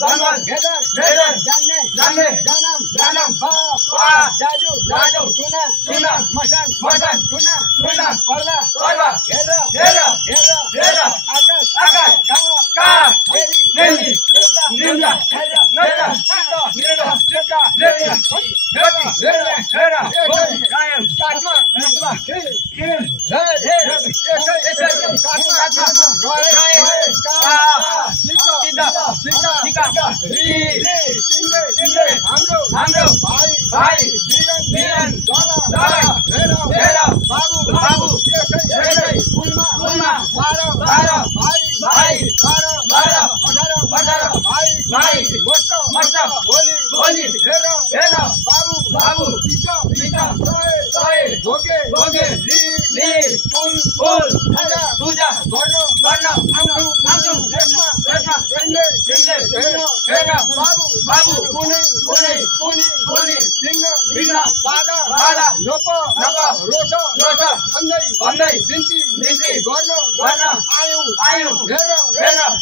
गंगन भेदन जाने जानम बा जाजू सुना मसन टुना पर्ला घेर आकाश का नेली निंदा नदा चिका हेरा कायम काटमा किरण हाम्रो भाइ बाबु कुलमा 12 भाइ 18 भाइ मस्त भोलि हेर बाबु पिता भोगे ली फुल पूजा गर्न आउँछु हेर बाबु कुनै सिंह बाधा लोप रोस भन्दै बिन्ती गर्न आयौं हेर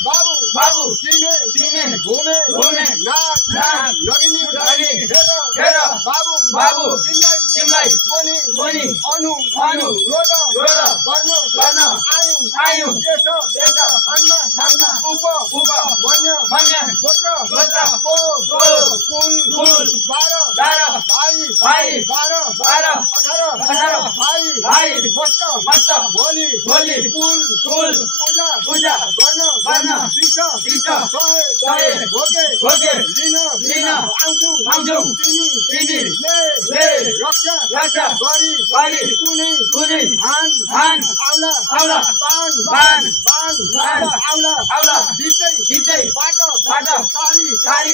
बाबु तिमी घुमे नाच लगिनी हेर बाबु तिमीलाई कोनी अनु रोध गर्न आयौं देश उप मन्य गोत्र कुल 12 भाइ 18 भाइ मस्त भोलि कुल पूजा गर्न भोगे लिन आउँछु तिमीले रक्षा गरी कुनै हान आउला बान आउला दिदै बाटो तारी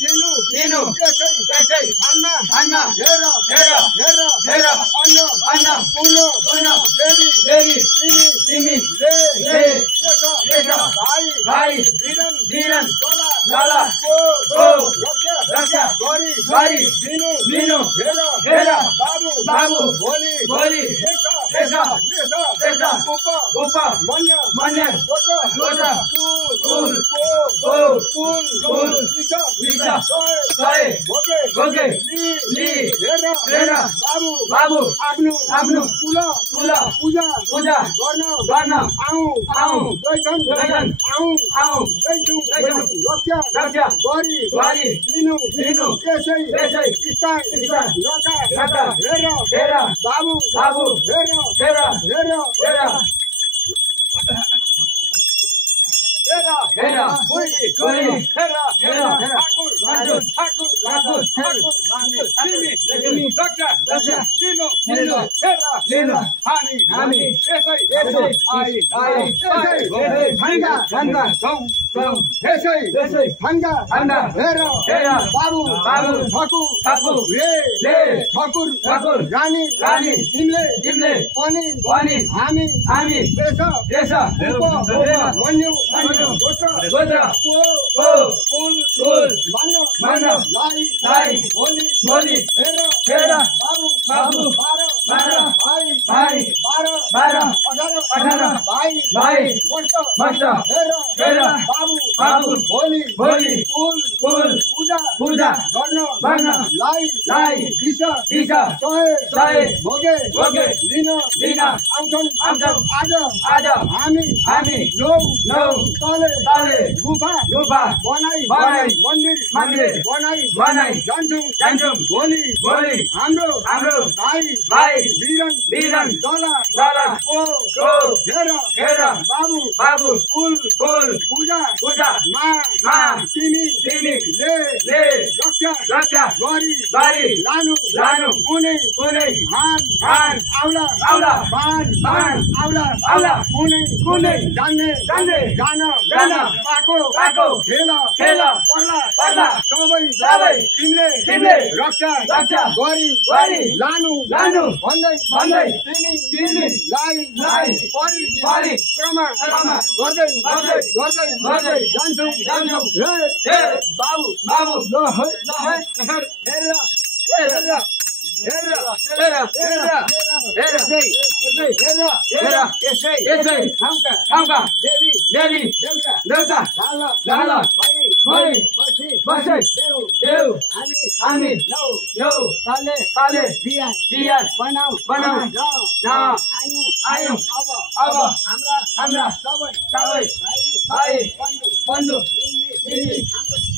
दिनु त्यसै भानमा हेर अन्न पूर्ण देवी तिमीले भाइ धिरन लाला रक्षा गरी दिनु हेर बाबु भोलि उप मन्य गोत्र कुल भोगे हेर बाबु आफ्नो कुल पूजा गर्न आउँ रक्षा गरी दिनु त्यसै हेर बाबु हेर हामी हेर बाबु ठाकुर रानी तिमीले पनि हामी देश मन्यु गोत्र कुल लाई भोलि हेर बाबु 12 भाइ 18 भाइ मस्त हेर बाबु भोलि कुल पूजा गर्न लाई दिशा भोगे लिन आउँछौं आज हामी नौ तले गुफा बनाई मन्दिर बनाई जान्छौं भोलि हाम्रो भाइ वीरन दला हेर बाबु कुल पूजा मा तिमीले रक्षा गरी लानु कुनै हान आउला बान आउला कुनै जाने जान पाको खेल पर्ला सबै तिमीले रक्षा गरी लानु भन्दै तिमीलाई परिक्रमा गर्दै जान्छौं बाबु हेर भई बसै देऊ हामी लौ ताले दिया बनाऊ आयौं अब हाम्रा सबै भाइ बन्धु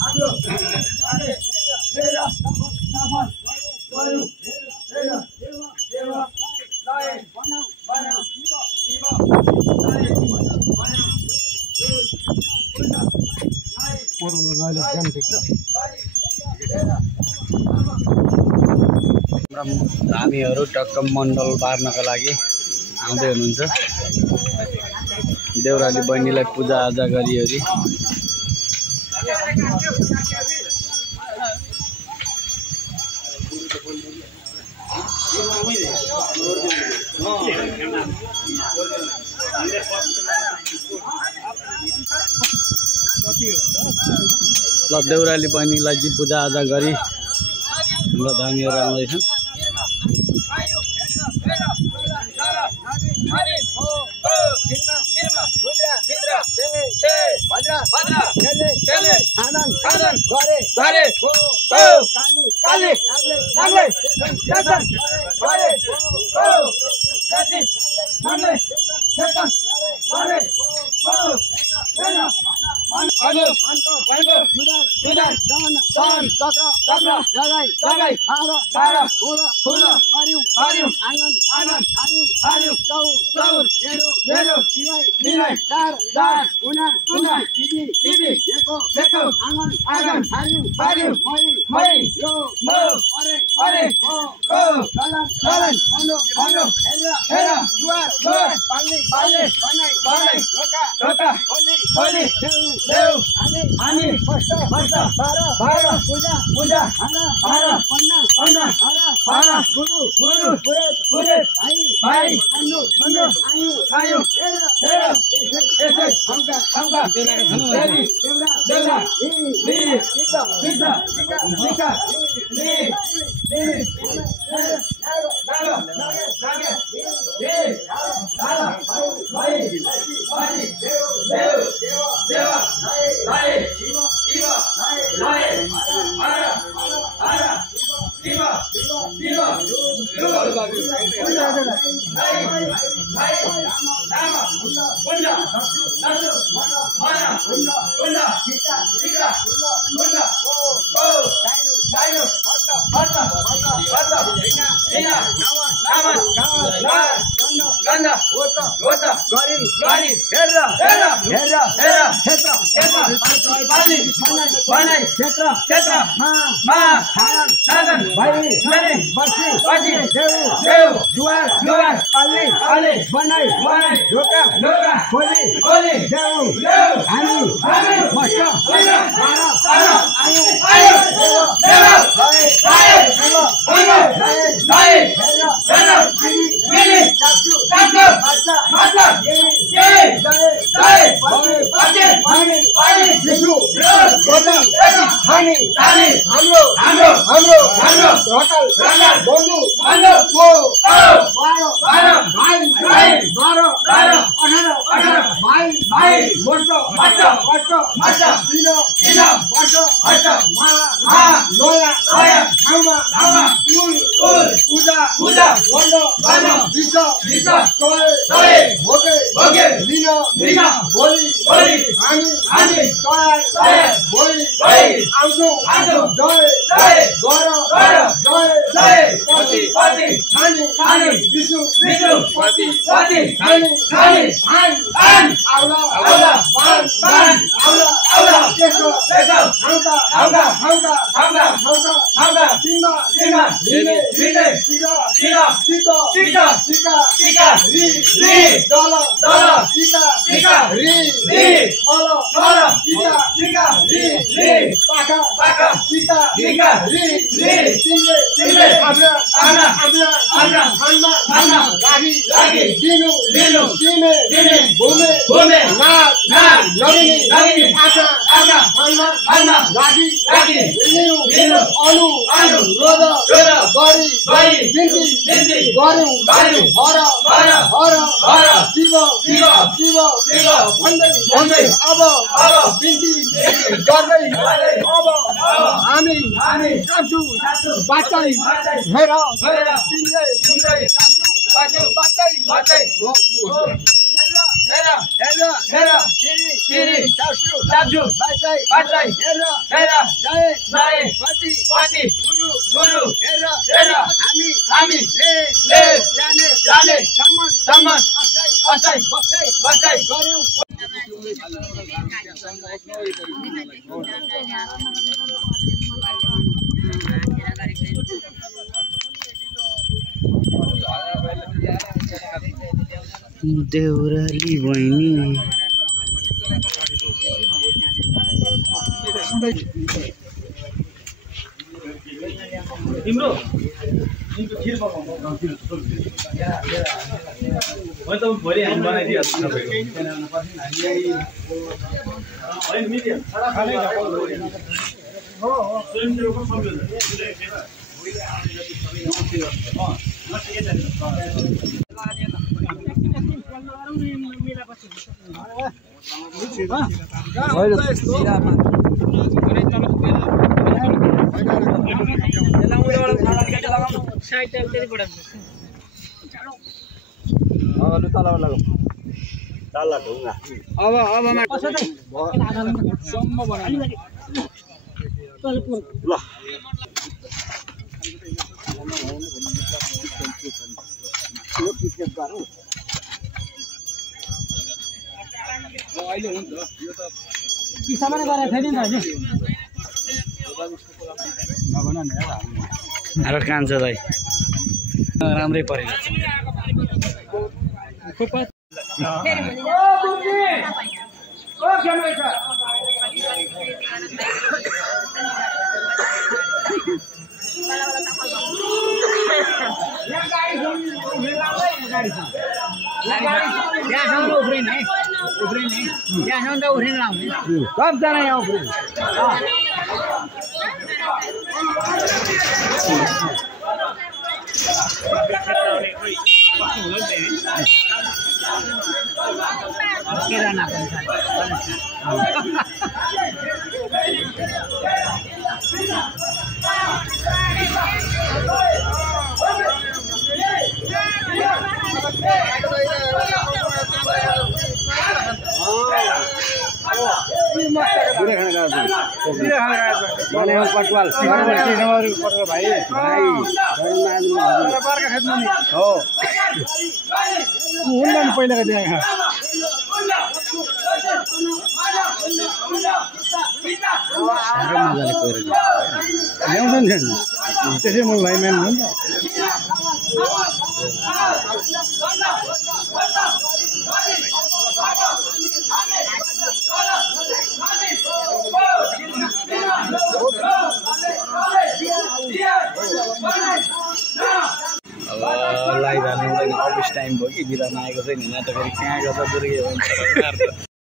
हाम्रो हामीहरू टक्क मण्डल बार्नका लागि आउँदै हुनुहुन्छ। देउराली बहिनीलाई पूजाआजा गरिओरी ल देउराली बहिनीलाई चाहिँ पूजाआजा गरी हाम्रो धामीहरू आउँदैछन्। Lagi देउराली बहिनी तिम्रो खिर पकाउनु म त भोलि हामी बनाइदिइहाल्छु होइन मिडियम खानै हो अरे कान्छ दाइ राम्रै परेको सबजना यहाँ उफ्रिनु पटवाल भाइ हो पहिलाको त्यहाँ ल्याउँछ नि त्यसै म भाइ म्यान हो नि लाइभ हाल्नु अफिस टाइम भयो कि बिदा नआएको छैन यहाँ त फेरि कहाँ गर्दा दुर्गे हुन्छ